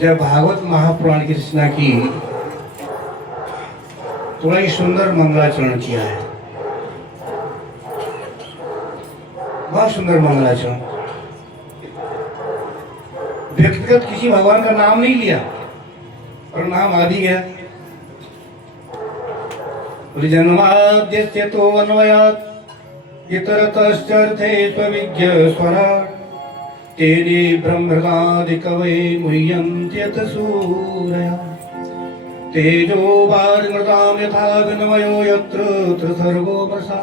जब भागवत महापुराण की रचना की तो बड़ा ही सुंदर मंगलाचरण किया है, बहुत सुंदर मंगलाचरण। व्यक्तिगत किसी भगवान का नाम नहीं लिया और नाम आ भी गया। जन्माद्यस्य तो अन्वयात् इतरतश्चर्थे स्वविज्ञ स्वराट् तेने ब्रह्मणादिकवये मुह्यन्त्यत सूरया तेजो वारिमृतां यथा विनिमयो यत्र त्रिसर्गो मृषा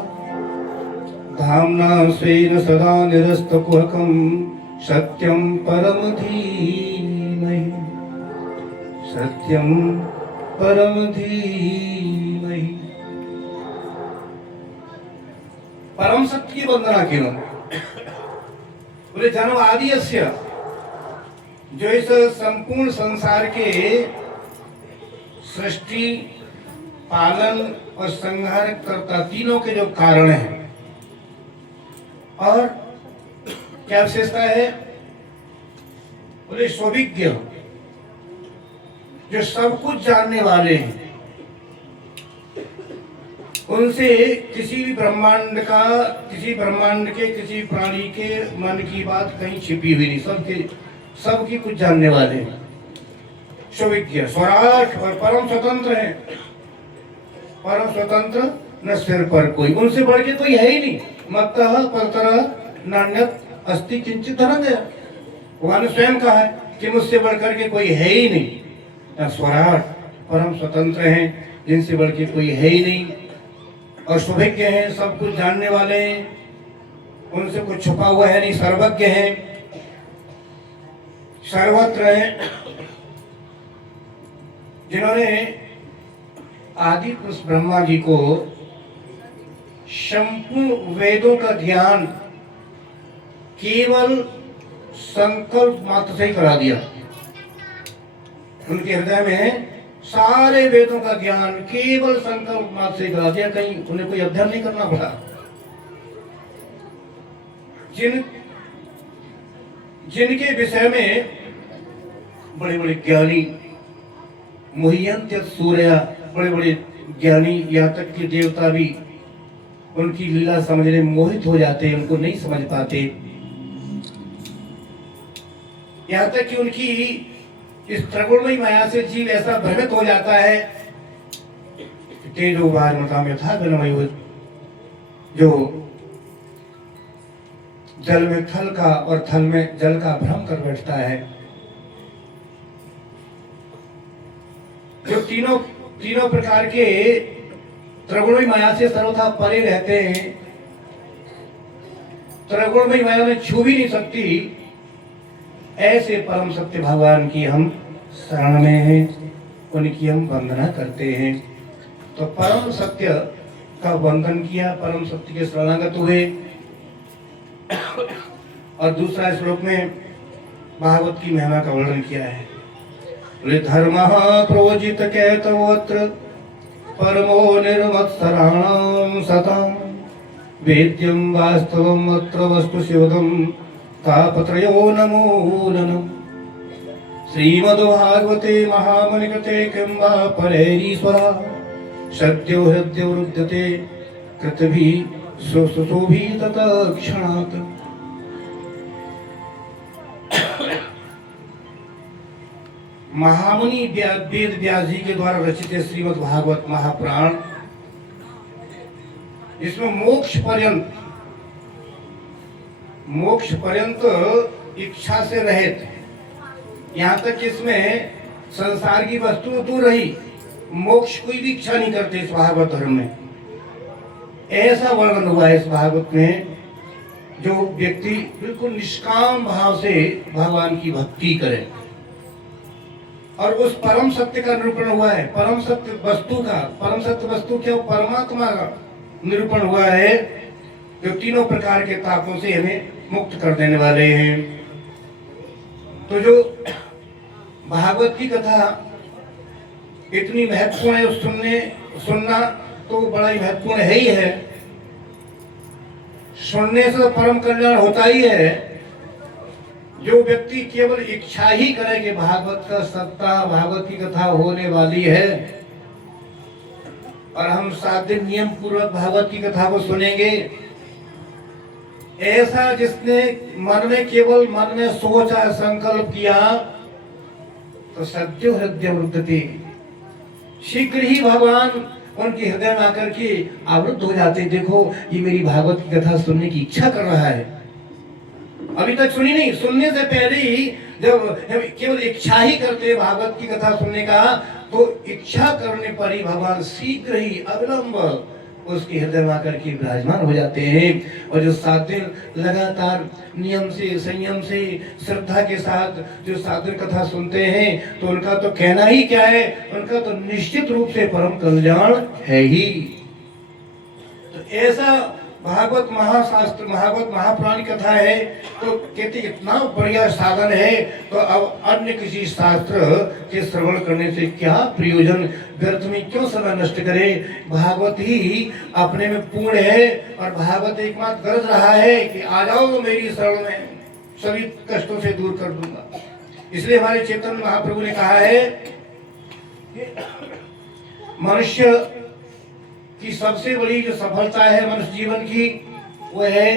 धाम्ना स्वेन सदा निरस्तकुहकं सत्यं परम धीमहि सत्यं परम धीमहि। परम सत्य की वंदना की बोले जन्म आदिस्य, जो इस संपूर्ण संसार के सृष्टि पालन और संहार करता तीनों के जो कारण हैं, और क्या विशेषता है बोले स्वविज्ञ, जो सब कुछ जानने वाले हैं। उनसे किसी भी ब्रह्मांड के किसी प्राणी के मन की बात कहीं छिपी हुई नहीं, सबकी कुछ जानने वाले हैं। स्वविज्ञ स्वराट और परम स्वतंत्र है। परम स्वतंत्र न सिर पर कोई, उनसे बढ़ के कोई है ही नहीं। मत्तः परतरः नान्यत् अस्ति किंचित् धनंजय, भगवान ने स्वयं कहा है कि मुझसे बढ़कर के कोई है ही नहीं। स्वराट परम स्वतंत्र हैं, जिनसे बढ़ के कोई है ही नहीं। और सुभिज्ञ हैं, सब कुछ जानने वाले हैं, उनसे कुछ छुपा हुआ है नहीं। सर्वज्ञ हैं, सर्वत्र हैं, जिन्होंने आदि पुरुष ब्रह्मा जी को संपूर्ण वेदों का ज्ञान केवल संकल्प मात्र से ही करा दिया। उनके हृदय में सारे वेदों का ज्ञान केवल संकल्प मात्र से करा दिया, कहीं उन्हें कोई अध्ययन नहीं करना पड़ा। जिनके विषय में बड़े बड़े ज्ञानी मुह्यन्त्यत सूर्या, बड़े बड़े ज्ञानी, यहाँ तक कि देवता भी उनकी लीला समझने में मोहित हो जाते, उनको नहीं समझ पाते। यहाँ तक कि उनकी इस त्रिगुणमयी माया से जीव ऐसा भ्रमित हो जाता है। तेजो वारिमृतां यथा विनिमयो, जो जल में थल का और थल में जल का भ्रम कर बैठता है। जो तीनों प्रकार के त्रिगुणमयी माया से सर्वथा परे रहते हैं, त्रिगुणमयी माया में छू भी नहीं सकती, ऐसे परम सत्य भगवान की हम शरण में हैं, उनकी हम वंदना करते हैं। तो परम सत्य का वंदन किया, परम सत्य के शरणागत हुए। और दूसरा श्लोक में भागवत की महिमा का वर्णन किया है। धर्मः प्रोजित कैतवोऽत्र परमो निर्मत्सराणां सतां वेद्यं वास्तवम् अत्र वस्तु शिवदं तापत्रयो नमूलनम्। श्रीमद्भागवते महामनिकृते किं वा परैरीश्वरा सद्यो हृद्यो रुद्यते कृतभिः सुशोभित तत्क्षणात्। महामुनि वेद व्यास जी के द्वारा रचित श्रीमद् भागवत महापुराण, इसमें मोक्ष पर्यंत इच्छा से रहित, यहाँ तक कि इसमें संसार की वस्तु दूर रही, मोक्ष कोई भी इच्छा नहीं करते इस भागवत धर्म में। ऐसा वर्णन हुआ है इस भागवत में, जो व्यक्ति बिल्कुल निष्काम भाव से भगवान की भक्ति करे। और उस परम सत्य का निरूपण हुआ है, परम सत्य वस्तु क्या, परमात्मा का निरूपण हुआ है, जो तीनों प्रकार के तापों से हमें मुक्त कर देने वाले हैं। तो जो भागवत की कथा इतनी महत्वपूर्ण है, सुनना तो बड़ा ही महत्वपूर्ण है ही है। सुनने से परम कल्याण होता ही है, जो व्यक्ति केवल इच्छा ही करे कि भागवत का सप्ताह भागवत की कथा होने वाली है और हम 7 दिन नियम पूर्वक भागवत की कथा को सुनेंगे, ऐसा जिसने मन में सोचा संकल्प किया तो सद्यो हृदय वृद्धि, शीघ्र ही भगवान उनके हृदय में आकर के आवृत हो जाते। देखो ये मेरी भागवत की कथा सुनने की इच्छा कर रहा है, अभी तक सुनी नहीं, सुनने से पहले ही जब केवल इच्छा ही करते भागवत की कथा सुनने का, तो इच्छा करने पर ही भगवान शीघ्र ही अविलंब उसके हृदय में आकर के विराजमान हो जाते हैं। और जो 7 दिन लगातार नियम से संयम से श्रद्धा के साथ जो 7 दिन कथा सुनते हैं, तो उनका तो कहना ही क्या है, उनका तो निश्चित रूप से परम कल्याण है ही। तो ऐसा भागवत महाशास्त्र भागवत महापुराण कथा है, तो कहते इतना बढ़िया साधन है, तो अब अन्य किसी शास्त्र के श्रवण करने से क्या प्रयोजन, व्यर्थ में क्यों समय नष्ट करे। भागवत ही अपने में पूर्ण है और भागवत एकमात्र गरज रहा है कि आ जाओ मेरी शरण में, सभी कष्टों से दूर कर दूंगा। इसलिए हमारे चैतन्य महाप्रभु ने कहा है मनुष्य की सबसे बड़ी जो सफलता है मनुष्य जीवन की, वो है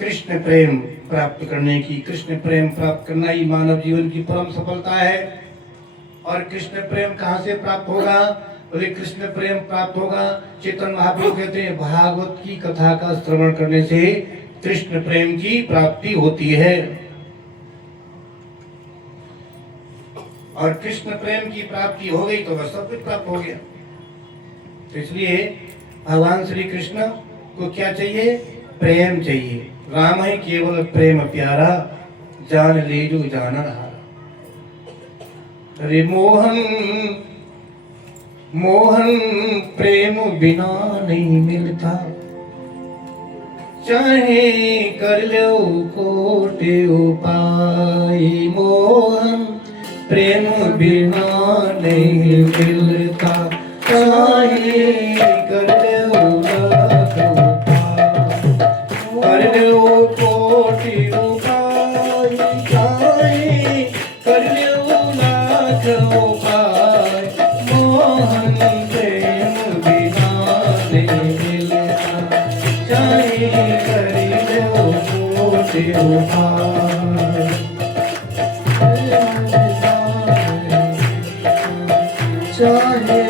कृष्ण प्रेम प्राप्त करने की। कृष्ण प्रेम प्राप्त करना ही मानव जीवन की परम सफलता है। और कृष्ण प्रेम कहाँ से प्राप्त होगा, बोले कृष्ण प्रेम प्राप्त होगा, चेतन महाप्रभु कहते हैं भागवत की कथा का श्रवण करने से कृष्ण प्रेम की प्राप्ति होती है। और कृष्ण प्रेम की प्राप्ति हो गई तो वह सब कुछ प्राप्त हो गया। तो इसलिए भगवान श्री कृष्ण को क्या चाहिए, प्रेम चाहिए। राम है केवल प्रेम प्यारा, जान ले जो जाना हारा। अरे मोहन मोहन प्रेम बिना नहीं मिलता, चाहे कर लो कोटि उपाय। मोहन प्रेम बिना नहीं मिलता, चाहे कर लो लाख उपाय। कर लो कोटि उपाय, चाहे कर लो लाख उपाय। मोहन प्रेम बिना नहीं मिलता, चाहे कर लो कोटि उपाय। चाहे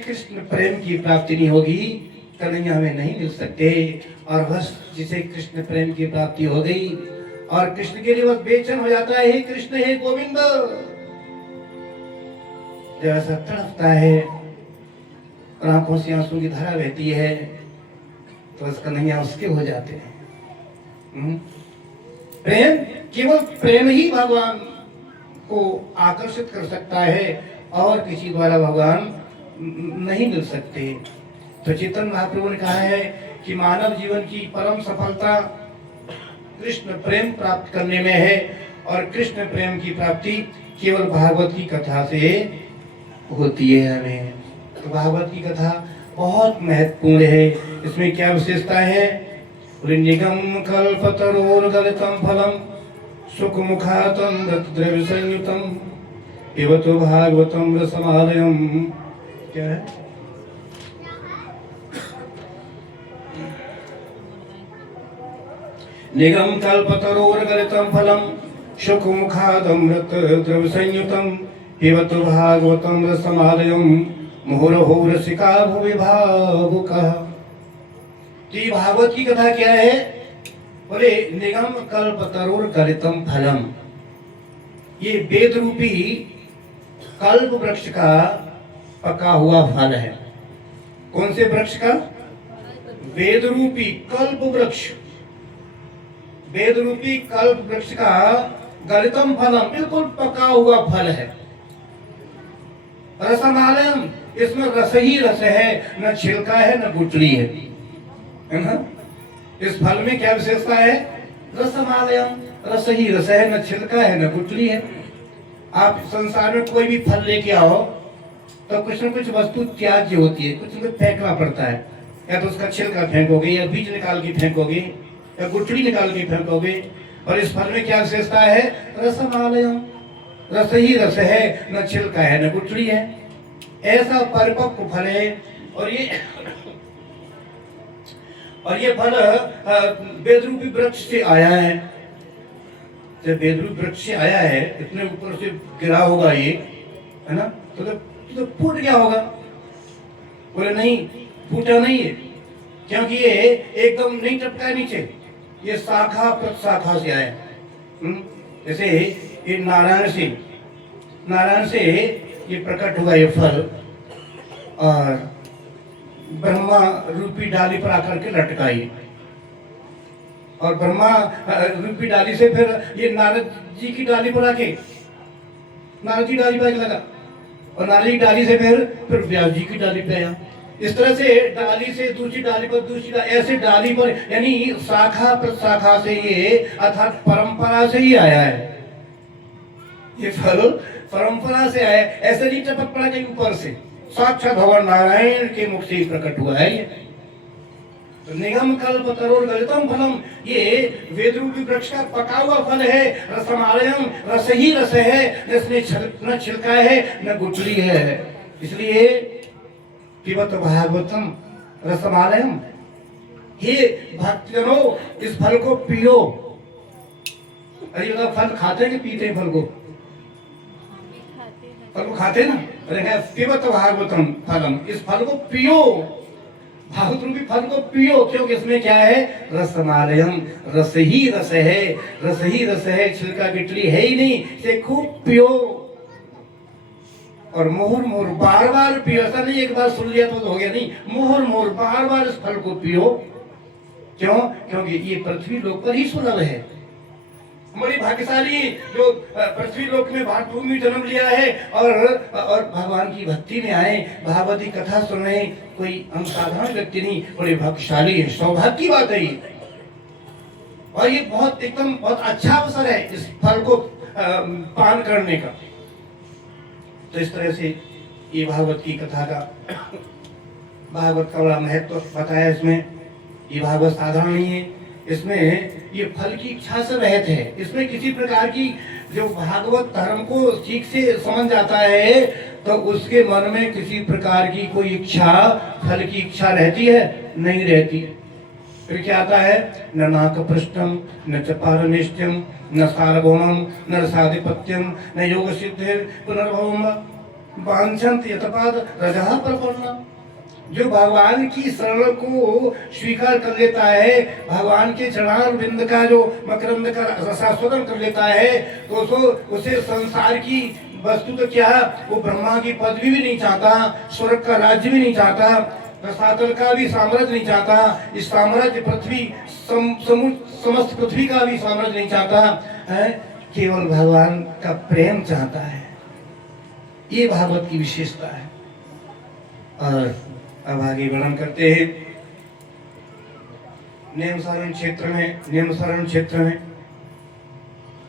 कृष्ण प्रेम की प्राप्ति नहीं होगी, कन्हैया हमें नहीं मिल सकते। और बस जिसे कृष्ण प्रेम की प्राप्ति हो गई और कृष्ण के लिए बस बेचैन हो जाता है, हे कृष्ण हे गोविंद, जब ऐसा तड़पता है और आंखों से आंसू की धारा बहती है, तो बस कन्हैया उसके हो जाते हैं। प्रेम, केवल प्रेम ही भगवान को आकर्षित कर सकता है और किसी द्वारा भगवान नहीं मिल सकते। तो चेतन महाप्रभु ने कहा है कि मानव जीवन की परम सफलता कृष्ण प्रेम प्राप्त करने में है और कृष्ण प्रेम की प्राप्ति केवल भागवत की कथा से होती है हमें। तो भागवत की कथा बहुत महत्वपूर्ण है। इसमें क्या विशेषता है, निगम कल्पतरोर्गलितं फलम सुखमुखातं द्रव्य संयुतम पिबत भागवतम रसमालयम। क्या है, निगम कल्पतरोर्गलितं फलम शुकमुखादमृत द्रव संयुतम पिबत भागवतम रसमालयम मुहुरहो रसिका भुवि भावुकः। तो ये भागवत की कथा क्या है? बोले निगम कल्पतरोर्गलितं फलम, ये वेद रूपी कल्प वृक्ष का पका हुआ फल है। कौन से वृक्ष का? वेद रूपी कल्प वृक्ष, वेद रूपी कल्प वृक्ष का गलितम फलम, बिल्कुल पका हुआ फल है। रसमालयम, इसमें रस ही रस है, न छिलका है न गुठली है ना? इस फल में क्या विशेषता है? रसमालयम, रस ही रस है, न छिलका है न गुठली है। आप संसार में कोई भी फल लेके आओ तो कुछ न कुछ वस्तु त्याज्य होती है, कुछ न कुछ फेंकना पड़ता है। या तो उसका छिलका फेंकोगे, या बीज निकाल के फेंकोगे, या गुठली निकाल के फेंकोगे। और इस फल में क्या विशेषता है? रसमालयम, रस ही रस है, न छिलका है न गुठली है। ऐसा परिपक्व फल है। और ये फल वेदरूपी वृक्ष से आया है। जब वेदरूपी वृक्ष से आया है, इतने ऊपर से गिरा होगा ये, है ना? तो फूट गया होगा। बोले नहीं, फूटा नहीं है, क्योंकि ये एकदम नहीं टपका है नीचे, ये शाखा प्रशाखा से आया। जैसे ये नारायण से ये प्रकट हुआ ये फल, और ब्रह्मा रूपी डाली पर आकर के लटकाई, और ब्रह्मा रूपी डाली से फिर ये नारद जी की डाली पर आके, नारद जी डाली पर लगा, और नारद जी डाली से फिर व्यास जी की डाली पे आया। इस तरह से डाली से दूसरी डाली पर, दूसरी डाली, ऐसे डाली पर, यानी शाखा प्रशाखा से ये, अर्थात परंपरा से ही आया है। ये फल परंपरा से आया, ऐसे नहीं टपक पड़ा कहीं ऊपर से, साक्षात भगवान नारायण के मुख से ही प्रकट हुआ है ये। तो निगम कल्पतरोर्गलितं फलम, ये वेदरूपी वृक्ष का पका हुआ फल है। रसमालयम, रस ही रस है, इसमें न छिलका है न गुठली है। इसलिए पिबत भागवतम रसमालयम, हे भक्तजनों, इस फल को पियो। अरे लोग फल खाते हैं कि पीते हैं? फल को खाते ना। अरे पिबत भागवतम फलम, इस फल को पियो, भागवत रूपी फल को पियो, क्योंकि इसमें क्या है? रसमालयम, रस ही रस है, रस ही रस है, छिलका गिटली है ही नहीं। इसे खूब पियो, और मोहर मोहर बार बार पियो। ऐसा नहीं एक बार सुन लिया तो हो गया, नहीं, मोहर मोहर बार बार इस फल को पियो। क्यों? क्योंकि ये पृथ्वी लोक पर ही सुलभ है। बड़ी भाग्यशाली जो पृथ्वी लोक में भागभूमि जन्म लिया है, और भगवान की भक्ति में आए, भागवती कथा सुन रहे, कोई हम साधारण व्यक्ति नहीं, बड़े भाग्यशाली है, सौभाग्य की बात है ये। और ये बहुत एकदम बहुत अच्छा अवसर है इस फल को पान करने का। तो इस तरह से ये भागवत की कथा का, भागवत का बड़ा महत्व बताया इसमें। ये भागवत साधारण नहीं है, इसमें ये फल की इच्छा से रहत है। इसमें किसी प्रकार की, जो भागवत धर्म को ठीक से समझ जाता है, तो उसके मन में किसी प्रकार की कोई इच्छा, फल की इच्छा रहती है? नहीं रहती। फिर क्या आता है? न नाकपृष्ठम, न च पारमेष्ठ्यम, न सार्वभौमम, न रसाधिपत्यम, न योग सिद्धिर पुनर्भवम वांछन्ति यतपाद रजः प्रपन्ना। जो भगवान की शरण को स्वीकार कर लेता है, भगवान के चरणारविंद का जो मकरंद का रसास्वादन कर लेता है, तो उसे संसार की वस्तु तो क्या, वो ब्रह्मा की पदवी भी नहीं चाहता, स्वर्ग का राज्य भी नहीं चाहता, रसातल का भी साम्राज्य नहीं चाहता, इस साम्राज्य पृथ्वी समस्त पृथ्वी का भी साम्राज्य नहीं चाहता है, केवल भगवान का प्रेम चाहता है। ये भागवत की विशेषता है। और अब आगे वर्णन करते हैं। नेमसारण क्षेत्र में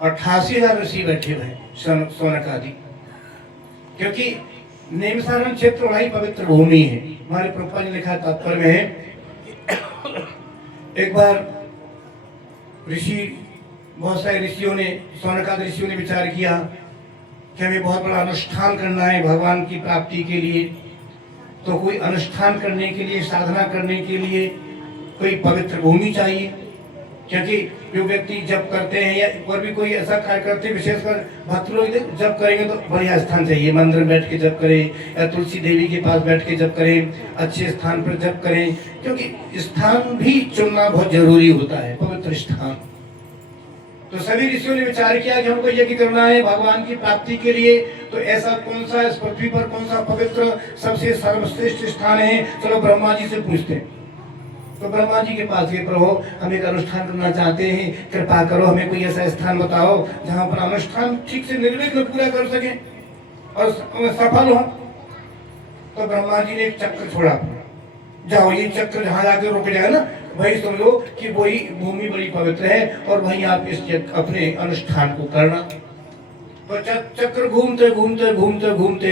88,000 ऋषि बैठे हुए हैं, सौनक आदि। क्योंकि नेमसारण क्षेत्र वही पवित्र भूमि है। हमारे प्रभुपाद ने लिखा तात्पर्य में है, एक बार बहुत सारे ऋषियों ने, सौनकादि ऋषियों ने विचार किया कि हमें बहुत बड़ा अनुष्ठान करना है भगवान की प्राप्ति के लिए। तो कोई अनुष्ठान करने के लिए, साधना करने के लिए कोई पवित्र भूमि चाहिए। क्योंकि जो व्यक्ति जप करते हैं या और भी कोई ऐसा कार्य करते हैं, विशेषकर भक्त लोग जप करेंगे तो बढ़िया स्थान चाहिए, मंदिर में बैठ के जप करें या तुलसी देवी के पास बैठ के जप करें, अच्छे स्थान पर जप करें, क्योंकि स्थान भी चुनना बहुत जरूरी होता है, पवित्र स्थान। तो सभी ऋषियों ने विचार किया कि हमको यज्ञ करना है भगवान की प्राप्ति के लिए, तो ऐसा कौन सा इस पृथ्वी पर कौन सा पवित्र सबसे सर्वश्रेष्ठ स्थान है, चलो ब्रह्मा जी से पूछते हैं। तो ब्रह्मा जी के पास गए, प्रभु हम एक अनुष्ठान करना चाहते हैं, कृपा करो हमें कोई ऐसा स्थान बताओ जहाँ पर अनुष्ठान ठीक से निर्विघ्न पूरा कर सके और सफल हो। तो ब्रह्मा जी ने एक चक्र छोड़ा, जाओ ये चक्र जहाँ जाके रुक जाए ना, वही समझो कि वही भूमि बड़ी पवित्र है और वहीं आप इस अपने अनुष्ठान को करना। तो चक्र घूमते घूमते घूमते घूमते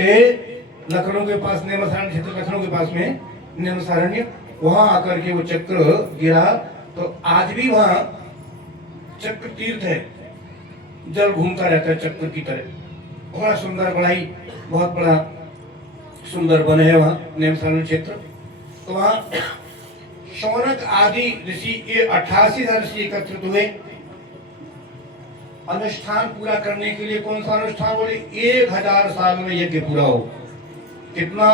लखनऊ के पास नेमसारण्य क्षेत्र, लखनऊ के पास में नेमसारण्य, वहां आकर के वो चक्र गिरा। तो आज भी वहां चक्र तीर्थ है, जल घूमता रहता है चक्र की तरह, बड़ा सुंदर, बड़ा ही बहुत बड़ा सुंदर वन है वहां नेमसारण्य क्षेत्र। तो वहां शौनक आदि ऋषि, ये 88,000 ऋषि एकत्रित हुए अनुष्ठान पूरा करने के लिए। कौन सा अनुष्ठान? बोले 1000 साल में यज्ञ पूरा हो। कितना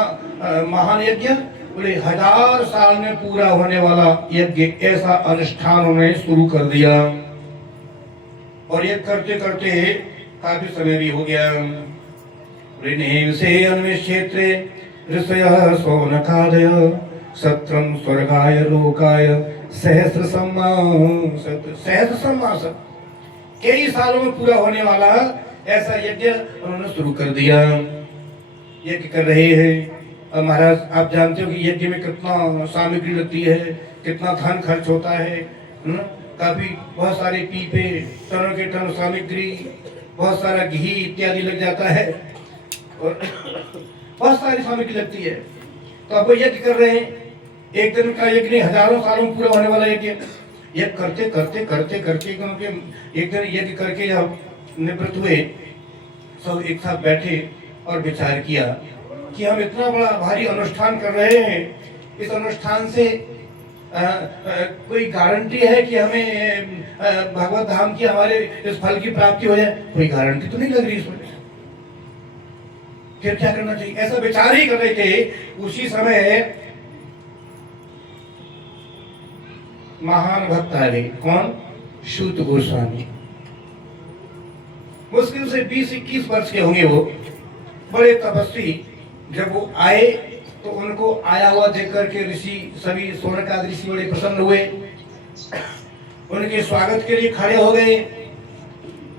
महान यज्ञ? बोले 1000 साल में पूरा होने वाला यज्ञ, ऐसा अनुष्ठान उन्होंने शुरू कर दिया। और ये करते करते काफी समय भी हो गया। से अन्वेक्षेत्रे ऋषयः शौनकादय सत्रम स्वर्गाय लोकाय सहस्र सम्मास, कई सालों में पूरा होने वाला ऐसा यज्ञ उन्होंने शुरू कर दिया। यज्ञ कर रहे हैं। और महाराज आप जानते हो कि यज्ञ में कितना सामग्री लगती है, कितना धन खर्च होता है, काफी बहुत सारे पीपे, टनों के टन सामग्री, बहुत सारा घी इत्यादि लग जाता है और बहुत सारी सामग्री लगती है। तो अब वो यज्ञ कर रहे हैं, एक दिन का यज्ञ नहीं, हजारों सालों में पूरा होने वाला यज्ञ। यज्ञ करते करते करते करते एक दिन यज्ञ करके जब निवृत्त हुए, सब एक साथ बैठे और विचार किया कि हम इतना बड़ा भारी अनुष्ठान कर रहे हैं, इस अनुष्ठान से कोई गारंटी है कि हमें भगवत धाम की, हमारे इस फल की प्राप्ति हो जाए? कोई गारंटी तो नहीं लग रही इसमें। फिर क्या करना चाहिए? ऐसा विचार ही कर रहे थे। उसी समय महान भक्त आ गए। कौन? सूत गोस्वामी। मुश्किल से 20-21 वर्ष के होंगे वो, बड़े तपस्वी। जब वो आए तो उनको आया हुआ देख करके ऋषि, सभी शौनकादि ऋषि बड़े प्रसन्न हुए, उनके स्वागत के लिए खड़े हो गए।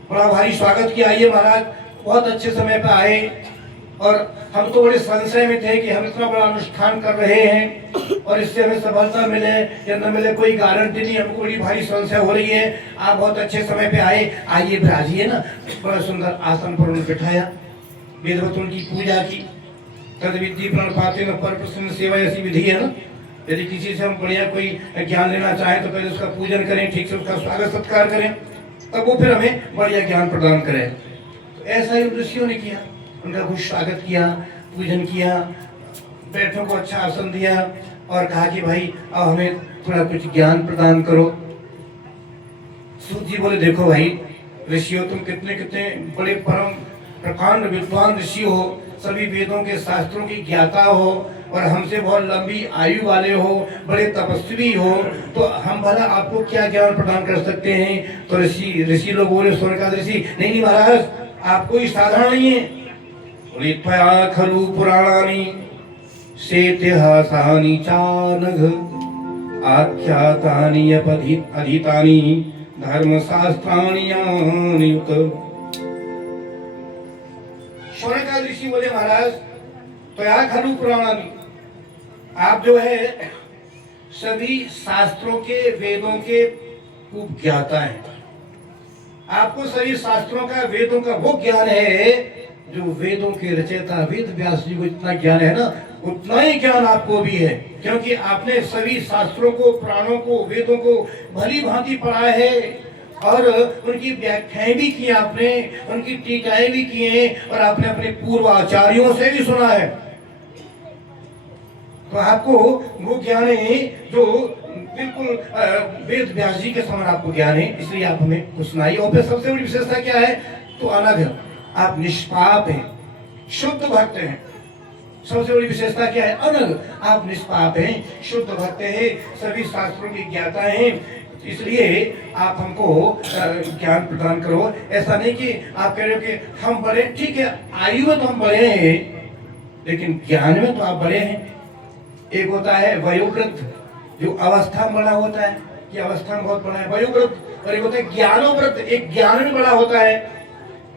बड़ा भारी स्वागत किया, आइए महाराज, बहुत अच्छे समय पर आए। और हम तो बड़े संशय में थे कि हम इतना बड़ा अनुष्ठान कर रहे हैं और इससे हमें सफलता मिले या न मिले कोई गारंटी नहीं, हमको बड़ी भारी संशय हो रही है। आप बहुत अच्छे समय पे आए, आइए बिराजिए ना। बड़ा सुंदर आसन पर उन्हें बिठाया, विधिवत उनकी पूजा की। तद विधि प्रणपाते न पर प्रसन्न सेवा, ऐसी विधि है ना। यदि किसी से हम बढ़िया कोई ज्ञान लेना चाहें तो पहले उसका पूजन करें, ठीक से उसका स्वागत सत्कार करें, तब वो फिर हमें बढ़िया ज्ञान प्रदान करें। तो ऐसा ही ऋषियों ने किया, उनका कुछ स्वागत किया, पूजन किया, बैठों को अच्छा आसन दिया और कहा कि भाई अब हमें थोड़ा कुछ ज्ञान प्रदान करो। सूत जी बोले, देखो भाई ऋषियों, तुम कितने कितने बड़े परम प्रकांड विद्वान ऋषि हो, सभी वेदों के शास्त्रों की ज्ञाता हो और हमसे बहुत लंबी आयु वाले हो, बड़े तपस्वी हो, तो हम भला आपको क्या ज्ञान प्रदान कर सकते हैं? तो ऋषि लोग बोले, शौनकादि ऋषि, नहीं महाराज, आप कोई साधारण नहीं है। बोले, त्वया खलु पुराणानि सेतिहासानि चानघ आख्यातानि अधीतानि धर्मशास्त्राणि यानि युत। शौनकादि ऋषि बोले, महाराज त्वया खलु पुराणानि, आप जो है सभी शास्त्रों के, वेदों के खूब ज्ञाता हैं। आपको सभी शास्त्रों का, वेदों का वो ज्ञान है जो वेदों के रचयिता वेद व्यास जी को इतना ज्ञान है ना, उतना ही ज्ञान आपको भी है, क्योंकि आपने सभी शास्त्रों को, पुराणों को, वेदों को भली भांति पढ़ा है और उनकी व्याख्याएं भी की आपने, उनकी टीकाएं भी की हैं और आपने अपने पूर्व आचार्यों से भी सुना है। तो आपको वो ज्ञान है जो बिल्कुल वेद व्यास जी के समान आपको ज्ञान है, इसलिए आप हमें कुछ सुनाइए। और फिर सबसे बड़ी विशेषता क्या है, तो अनघ, आप निष्पाप हैं, शुद्ध भक्त हैं। सबसे बड़ी विशेषता क्या है, अनघ, आप निष्पाप हैं, शुद्ध भक्त हैं, सभी शास्त्रों की ज्ञाता हैं, इसलिए आप हमको ज्ञान प्रदान करो। ऐसा नहीं कि आप कह रहे हो कि हम बड़े, ठीक है आयु में तो हम बड़े हैं, लेकिन ज्ञान में तो आप बड़े हैं। एक होता है वयोवृद्ध, जो अवस्था में बड़ा होता है, कि अवस्था में बहुत बड़ा है वयोवृद्ध, और एक होता है ज्ञानोवृद्ध, एक ज्ञान में बड़ा होता है।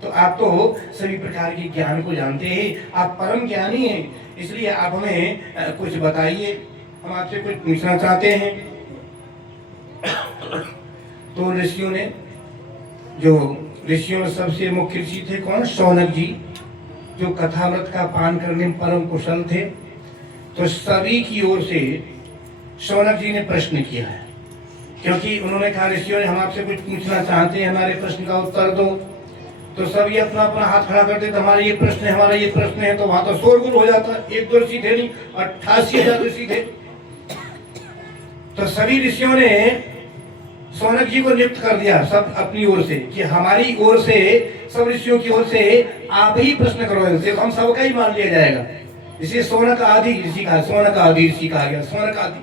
तो आप तो सभी प्रकार के ज्ञान को जानते हैं, आप परम ज्ञानी हैं, इसलिए आप हमें कुछ बताइए, हम आपसे कुछ पूछना चाहते हैं। तो ऋषियों ने, जो ऋषियों में सबसे मुख्य ऋषि थे कौन, शौनक जी, जो कथामृत का पान करने में परम कुशल थे। तो सभी की ओर से शौनक जी ने प्रश्न किया है, क्योंकि उन्होंने कहा ऋषियों ने हम आपसे कुछ पूछना चाहते हैं, हमारे प्रश्न का उत्तर दो। तो सब ये अपना अपना हाथ खड़ा करते, हमारा ये प्रश्न है, हमारा ये प्रश्न है, तो वहां तो शोरगुल हो जाता। एक दो ऋषि थे नहीं, 88,000 ऋषि थे। तो सभी ऋषियों ने शौनक जी को नियुक्त कर दिया, सब अपनी ओर से, कि हमारी ओर से, सब ऋषियों की ओर से आप ही प्रश्न करो, सिर्फ हम सबका ही मान लिया जाएगा। इसे शौनक आदि ऋषि कहा, शौनक आदि ऋषि कहा गया, शौनक आदि।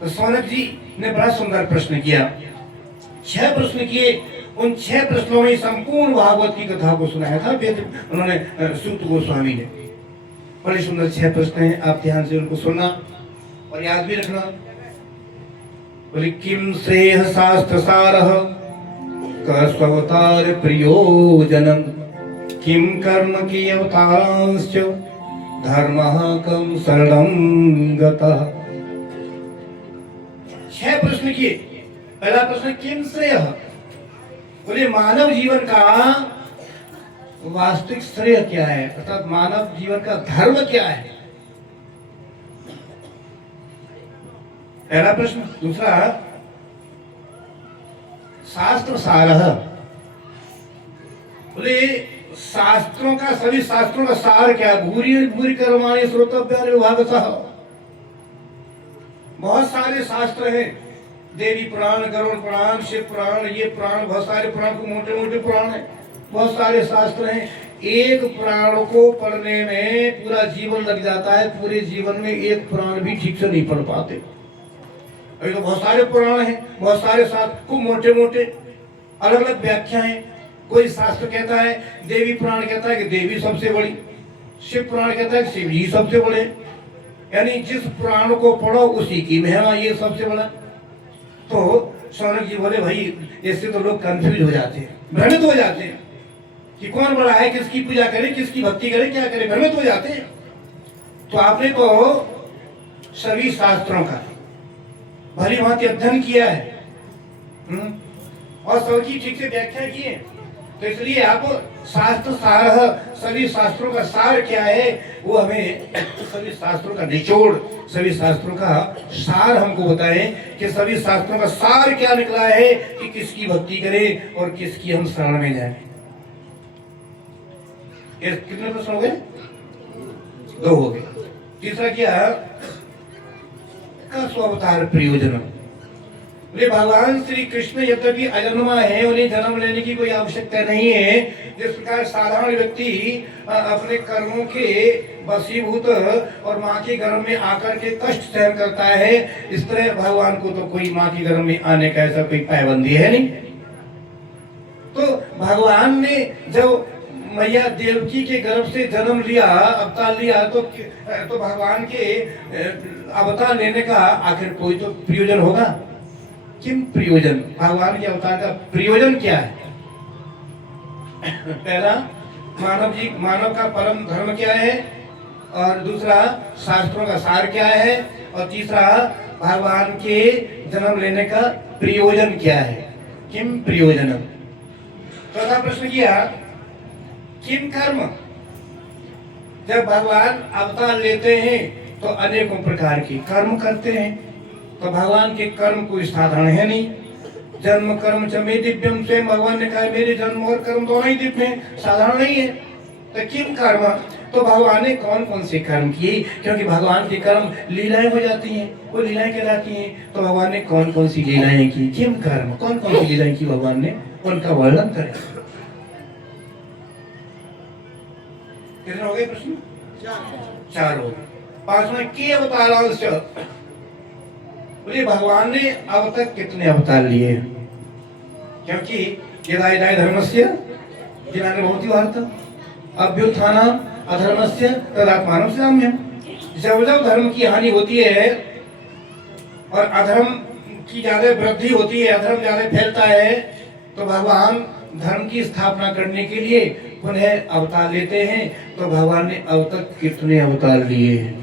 तो शौनक जी ने बड़ा सुंदर प्रश्न किया, 6 प्रश्न किए। उन 6 प्रश्नों में संपूर्ण भागवत की कथा को सुनाया था उन्होंने, सूत गोस्वामी ने। बड़े सुंदर 6 प्रश्न हैं, आप ध्यान से उनको सुनना और याद भी रखना। बोले किम श्रेय शास्त्र सारः स्ववतार प्रयोजनम, किम कर्म की अवतारांश्च धर्मः कम शरणं गतः। 6 प्रश्न किए। पहला प्रश्न किम श्रेयः, बोले मानव जीवन का वास्तविक श्रेय क्या है, अर्थात मानव जीवन का धर्म क्या है, पहला प्रश्न। दूसरा शास्त्र सारः, बोले शास्त्रों का, सभी शास्त्रों का सार क्या, भूरि भूरि कर्माणि श्रोतव्यानि विभागशः। बहुत सारे शास्त्र हैं, देवी पुराण, गरुड़ पुराण, शिव पुराण, ये पुराण, बहुत सारे पुराण को मोटे मोटे पुराण है, बहुत सारे शास्त्र हैं। एक पुराण को पढ़ने में पूरा जीवन लग जाता है, पूरे जीवन में एक पुराण भी ठीक से नहीं पढ़ पाते। अभी तो बहुत सारे पुराण हैं, बहुत सारे शास्त्र खूब मोटे मोटे, अलग अलग व्याख्या है। कोई शास्त्र कहता है, देवी पुराण कहता है कि देवी सबसे बड़ी, शिव पुराण कहता है कि शिव जी सबसे बड़े, यानी जिस पुराण को पढ़ो उसी की महिमा ये सबसे बड़ा। तो शौनक जी बोले भाई इससे तो लोग कंफ्यूज हो जाते हैं, भ्रमित हो जाते हैं कि कौन बड़ा है, किसकी पूजा करें, किसकी भक्ति करें, क्या करें, भ्रमित हो जाते हैं। तो आपने तो सभी शास्त्रों का भली भांति अध्ययन किया है और सबकी ठीक से व्याख्या की है, तो इसलिए आप शास्त्र सार, सभी शास्त्रों का सार क्या है वो हमें, सभी शास्त्रों का निचोड़, सभी शास्त्रों का सार हमको बताएं कि सभी शास्त्रों का सार क्या निकला है, कि किसकी भक्ति करें और किसकी हम शरण में जाएं। ये कितने प्रश्न हो गए, 2 हो गए। तीसरा क्या का स्वावतार प्रयोजन, वे भगवान श्री कृष्ण यद्यपि अजन्मा है, उन्हें जन्म लेने की कोई आवश्यकता नहीं है। जिस प्रकार साधारण व्यक्ति अपने कर्मों के वशीभूत और माँ के गर्भ में आकर के कष्ट सहन करता है, इस तरह भगवान को तो कोई माँ के गर्भ में आने का ऐसा कोई पाबंदी है नहीं। तो भगवान ने जब मैया देवकी के गर्भ से जन्म लिया, अवतार लिया, तो भगवान के अवतार लेने का आखिर कोई तो प्रयोजन होगा। किम प्रयोजन, भगवान के अवतार का प्रयोजन क्या है? पहला मानव का परम धर्म क्या है, और दूसरा शास्त्रों का सार क्या है, और तीसरा भगवान के जन्म लेने का प्रयोजन क्या है, किम प्रयोजन। चौथा प्रश्न किया किम कर्म, जब भगवान अवतार लेते हैं तो अनेकों प्रकार के कर्म करते हैं, तो भगवान के कर्म कोई साधारण है नहीं। जन्म कर्म च मे दिव्यम, स्वयं भगवान ने कहा मेरे जन्म और कर्म दोनों ही दिव्य हैं, साधारण नहीं है। तो किम कर्म, तो भगवान ने कौन कौन से कर्म किए, क्योंकि भगवान के कर्म लीलाएं हो जाती हैं, वो लीलाएं कहलाती हैं। तो भगवान ने कौन कौन सी लीलाएं की, किम कर्म, कौन कौन सी लीलाएं की भगवान ने, उनका वर्णन करें। कितने हो गए प्रश्न? चार हो गए। पांचवा के अवतारांश, बोले भगवान ने अब तक कितने अवतार लिए, क्योंकि यदा धर्मस्य ज्ञानभवति भारत अभ्युत्थाना अधर्मस्य तदात्मानं साम्यम्। जब जब धर्म की हानि होती है और अधर्म की ज्यादा वृद्धि होती है, अधर्म ज्यादा फैलता है, तो भगवान धर्म की स्थापना करने के लिए पुनः अवतार लेते हैं। तो भगवान ने अब तक कितने अवतार लिए हैं,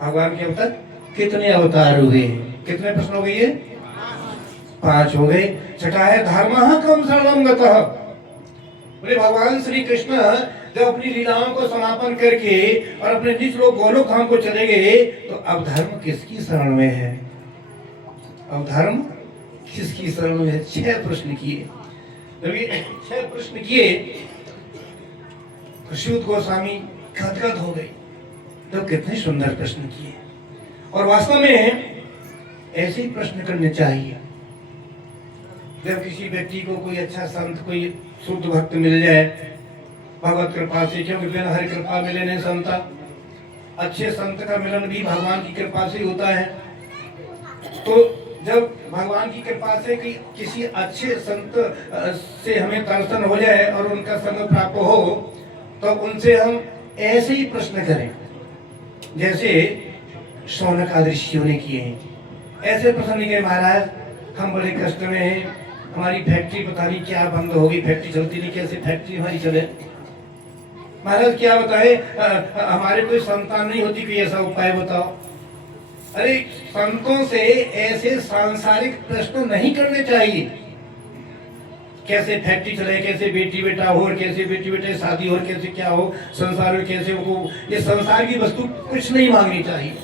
भगवान के अब तक कितने अवतार हुए, कितने प्रश्न हो गए? 5 हो गए। छठा है धर्मः कम सर्वं गतः। बोले भगवान श्री कृष्ण जब अपनी लीलाओं को समापन करके और अपने निज लोग गोलोक धाम को चले गए, तो अब धर्म किसकी शरण में है, अब धर्म किसकी शरण में है? 6 प्रश्न किए। जब ये 6 प्रश्न किए तो सूत गोस्वामी गदगद हो गई, तो कितने सुंदर प्रश्न किए। और वास्तव में ऐसे ही प्रश्न करने चाहिए। जब किसी व्यक्ति को कोई अच्छा संत, कोई शुद्ध भक्त मिल जाए भगवत कृपा से, क्योंकि बिना हरि कृपा मिले नहीं संता, अच्छे संत का मिलन भी भगवान की कृपा से होता है। तो जब भगवान की कृपा से कि किसी अच्छे संत से हमें दर्शन हो जाए और उनका संग प्राप्त हो, तो उनसे हम ऐसे ही प्रश्न करें जैसे शौनक आदि ऋषियों ने किए हैं। ऐसे प्रश्न नहीं कि महाराज हम बड़े कष्ट में हैं, हमारी फैक्ट्री पता नहीं क्या बंद होगी, फैक्ट्री चलती नहीं, कैसे फैक्ट्री हमारी चले, महाराज क्या बताए, हमारे कोई संतान नहीं होती, कोई ऐसा उपाय बताओ। अरे संतों से ऐसे सांसारिक प्रश्न नहीं करने चाहिए। कैसे फैक्ट्री चले, कैसे बेटी बेटा हो, और कैसे बेटी बेटे शादी हो, कैसे क्या हो संसार में, कैसे वो, ये संसार की वस्तु कुछ नहीं मांगनी चाहिए।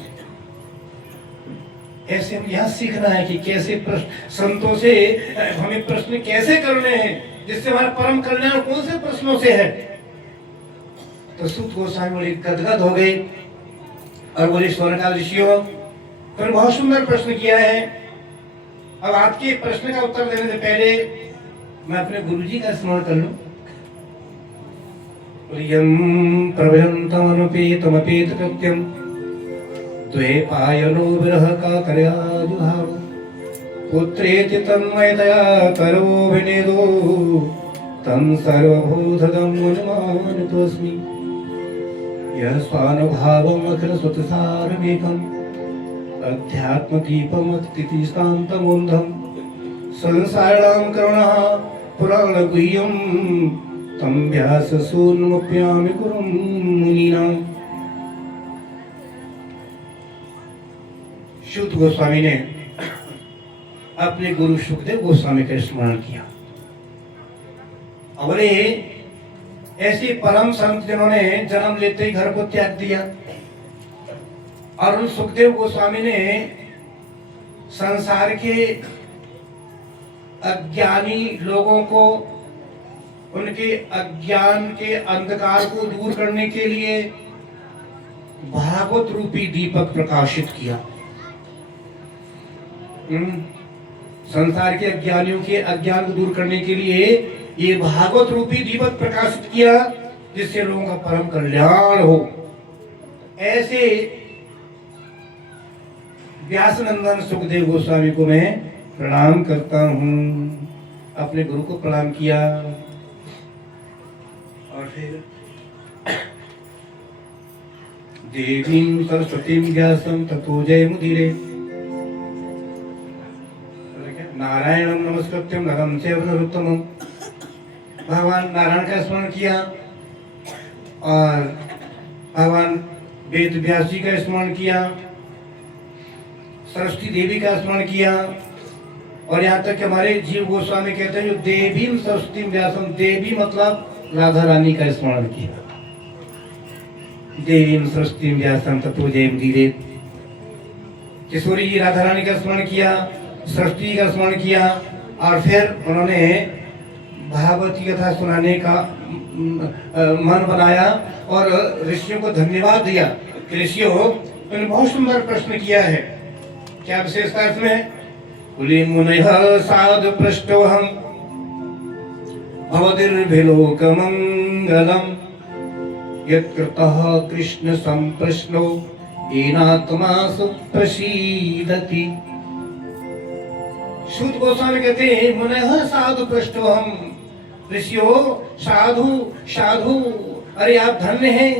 ऐसे हम यहाँ सीखना है कि कैसे प्रश्न, संतों से हमें प्रश्न कैसे करने हैं जिससे हमारा परम कल्याण कौन से प्रश्नों से है। तो सूत गोस्वामी बोले गदगद हो गए और बोले शौनकादि ऋषियों, तो बहुत सुंदर प्रश्न किया है। अब आपके प्रश्न का उत्तर देने से पहले मैं अपने गुरुजी का स्मरण कर लूं। यं प्रभयन्तमनुपेतमपेत कृत्यं द्वैपायनो विरह का करयाजुहाव पुत्रेति तन्मयतया करो विनेदो तं सर्वभूतदं मुनिमानितोऽस्मि यः स्वानुभावम् अखिलसुतसारमेकम् अध्यात्मदीपमत्तिति शान्तमूर्धम् संसाराणां करुणः पुराणगुह्यं तं व्याससूनुमप्यामि गुरुं मुनीनाम्। सूत गोस्वामी ने अपने गुरु सुखदेव गोस्वामी का स्मरण किया। और ऐसे परम संत जिन्होंने जन्म लेते ही घर को त्याग दिया, और उन सुखदेव गोस्वामी ने संसार के अज्ञानी लोगों को उनके अज्ञान के अंधकार को दूर करने के लिए भागवत रूपी दीपक प्रकाशित किया। संसार के अज्ञानियों के अज्ञान को दूर करने के लिए ये भागवत रूपी दीपक प्रकाशित किया, जिससे लोगों का परम कल्याण हो। ऐसे व्यासनंदन सुखदेव गोस्वामी को मैं प्रणाम करता हूँ। अपने गुरु को प्रणाम किया और फिर देवीं सरस्वतीं व्यासं ततो जयमुदीरे नारायणं नमस्कृत्यं नरं चैव नरोत्तमं। भगवान नारायण का स्मरण किया और भगवान वेद व्यास जी का स्मरण किया, सरस्वती देवी का स्मरण किया, और यहाँ तक कि हमारे जीव गोस्वामी कहते हैं जो देवीं सरस्वती व्यासम, देवी मतलब राधा रानी का स्मरण किया। देवीं सरस्वती व्यासम ततो जयमुदीरे। किशोरी जी राधा रानी का स्मरण किया, सरस्वती का स्मरण किया, और फिर उन्होंने भागवती कथा सुनाने का मन बनाया और ऋषियों को धन्यवाद दिया। ऋषियों, तुमने बहुत सुंदर प्रश्न किया है। क्या विशेषता इसमें? कुली मुनयः साधु पृष्ठोऽहं भवतिर्भिलोकमङ्गलम् यत्कृतः कृष्ण संप्रश्नो येनात्मासु प्रसीदति। सूत गोस्वामी कहते हैं, मुनयः साधु पृष्ठोऽहं, ऋषियों, साधु साधु, अरे आप धन्य हैं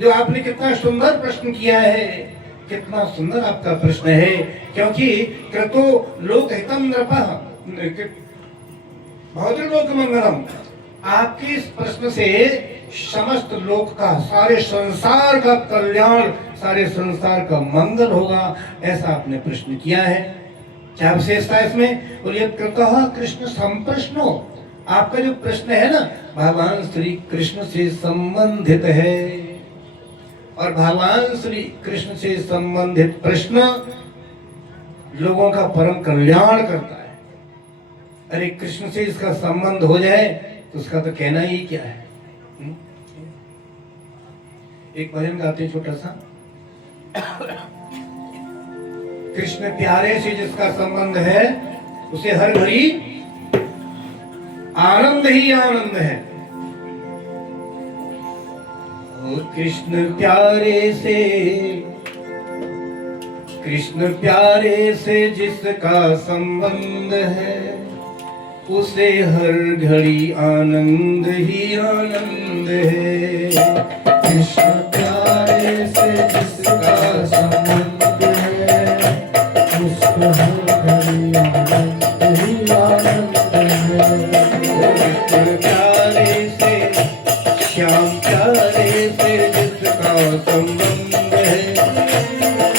जो आपने कितना सुंदर प्रश्न किया है। कितना सुंदर आपका प्रश्न है, क्योंकि कृतो लोक हितम नृपः भवतिर्लोक मंगलम। आपके इस प्रश्न से समस्त लोक का, सारे संसार का कल्याण, सारे संसार का मंगल होगा, ऐसा आपने प्रश्न किया है। क्या विशेषता है इसमें? और यह कृतः कृष्ण संप्रश्नो, आपका जो प्रश्न है ना, भगवान श्री कृष्ण से संबंधित है। और भगवान श्री कृष्ण से संबंधित प्रश्न लोगों का परम कल्याण करता है। अरे कृष्ण से इसका संबंध हो जाए तो उसका तो कहना ही क्या है। एक भजन गाते हैं छोटा सा। कृष्ण प्यारे से जिसका संबंध है उसे हर घड़ी आनंद ही आनंद है। कृष्ण प्यारे से जिसका संबंध है उसे हर घड़ी आनंद ही आनंद है। कृष्ण प्यारे से जिसका संबंध है उसको हर घड़ी आनंद ही आनंद है। कृष्ण प्यारे से, श्याम प्यारे से जिसका संबंध है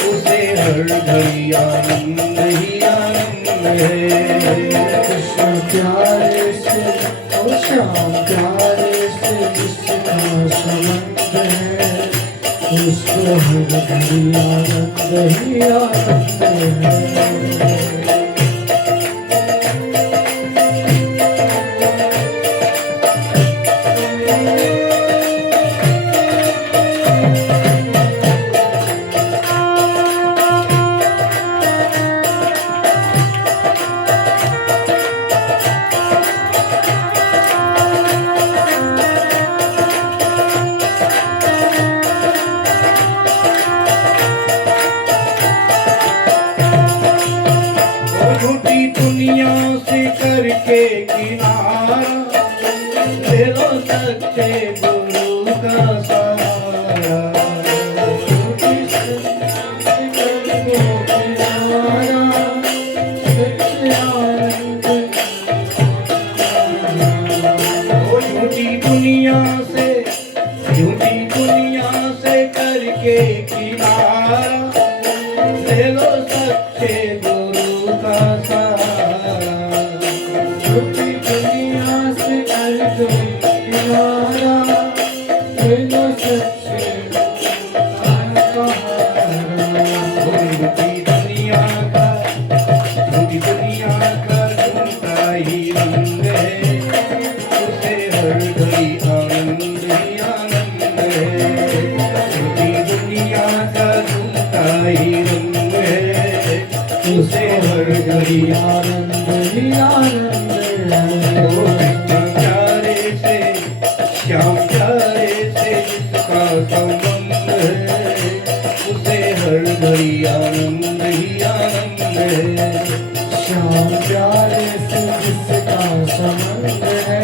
उसे हर घड़ी आनंद ही आनंद है। कृष्ण प्यारे से और श्याम प्यारे से जिसका संबंध है उसको हर घड़ी आनंद ही आनंद है। दुनिया से करके किनारा ले लो सच्चे गुरु का सहारा। झूठी दुनिया से करके किनारा ले लो सच्चे गुरु का सहारा। झूठी दुनिया से करके किनारा ले लो सच्चे झूठी दुनिया का झूठा ही रंग है उसे हर घड़ी आनंद ही आनंद है। झूठी दुनिया का झूठा ही रंग है उसे हर घड़ी आनंद ही आनंद है। कृष्ण प्यारे से, श्याम प्यारे से जिसका संबंध है उसे हर घड़ी आनंद ही आनंद है। श्याम प्यारे से जिसका संबंध है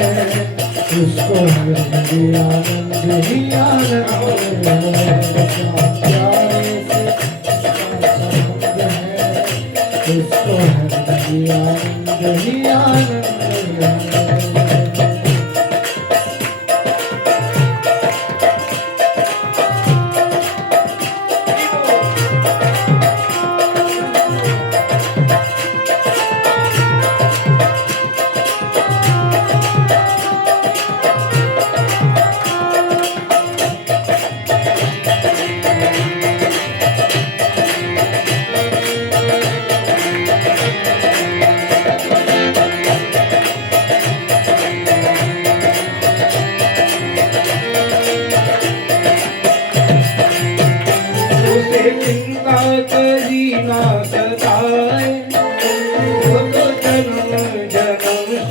उसको हर घड़ी आनंद ही आनंद है। श्याम प्यारे से जिसका संबंध है उसको हर घड़ी आनंद ही आनंद है।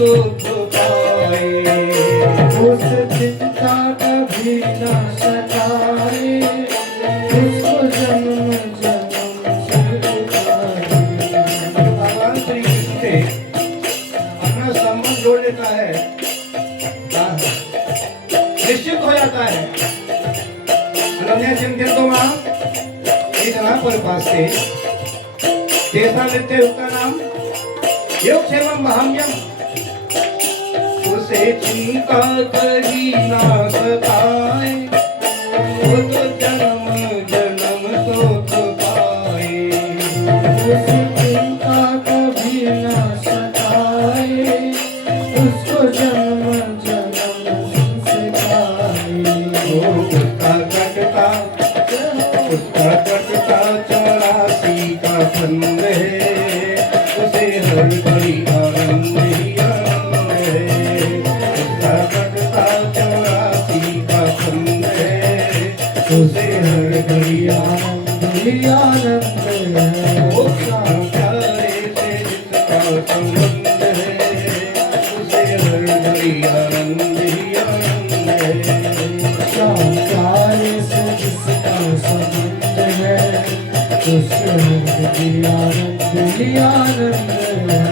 सुख पाए। उस चिंता कभी न सताए, उसको जन्म जन्म से पाए। भगवान श्री कृष्ण से अपना संबंध जोड़ लेता है, निश्चित हो जाता है। अनन्या चिंतितो मां इतना पर पासे तेसा नित्य उसका नाम योग क्षेमम महाम्यम। उसे चिंता कभी ना सताए, वो तो जन्म जन्म सुख पाए। उस चिंता कभी न सताए, उसको जन्म जन्म से पाए। उसका कटता 84 का फंद है, उसे हर घड़ी आनंद ही आनंद है। उसका कटता 84 का फंद है, उसे हर घड़ी आनंद ही आनंद है। वो प्यारे से जिसका संबंध है, उसे हर घड़ी आनंद ही आनंद है। प्यारे से जिसका संबंध है, उससे आनंद ही आनंद है।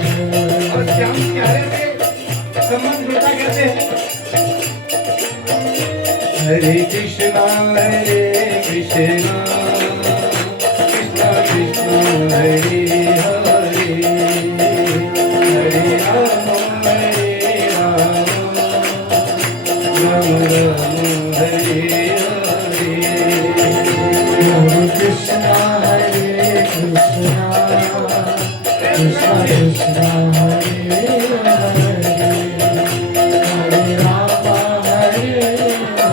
और श्याम प्यारे से संबंध जुड़ता कैसे है? हरे कृष्णा कृष्णा कृष्णा हरे हरे, हरे राम राम राम हरे हरे। हरे कृष्णा कृष्णा कृष्णा हरे हरे, हरे राम राम राम हरे हरे।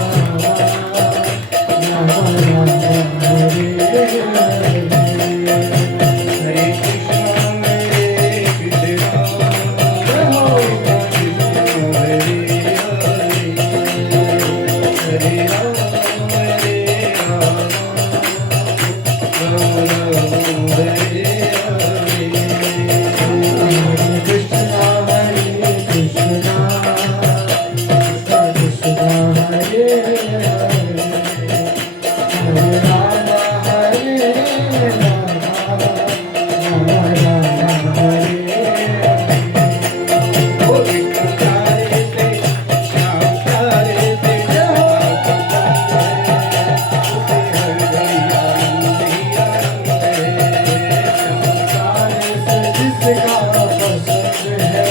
हरे कृष्णा हरे राम हरे राम, राम राम हरे हरे। हरे कृष्णा कृष्णा कृष्णा हरे हरे, हरे राम राम हरे हरे। ओ कृष्ण प्यारे से श्याम प्यारे से उसे हर घड़ी आनंद ही आनंद है। प्यारे से जिसका पसंद है,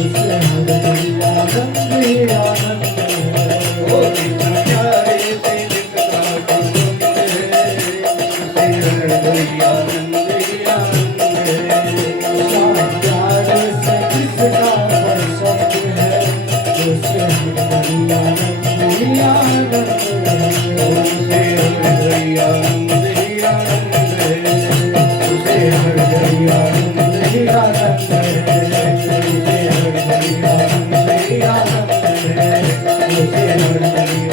उसे हर घड़ी आनंद ही आनंद है। ओ कृष्ण प्यारे से जिसका संबंध है, उसे हर घड़ी आनंद ही आनंद है। प्यारे से जिसका पसंद है, उसे हर घड़ी आनंद ही आनंद है। उसे हर घड़ी आनंद ही आनंद है। उसे हर घड़ी आनंद ही आनंद है। उसे हर घड़ी आनंद ही आनंद है। उसे हर घड़ी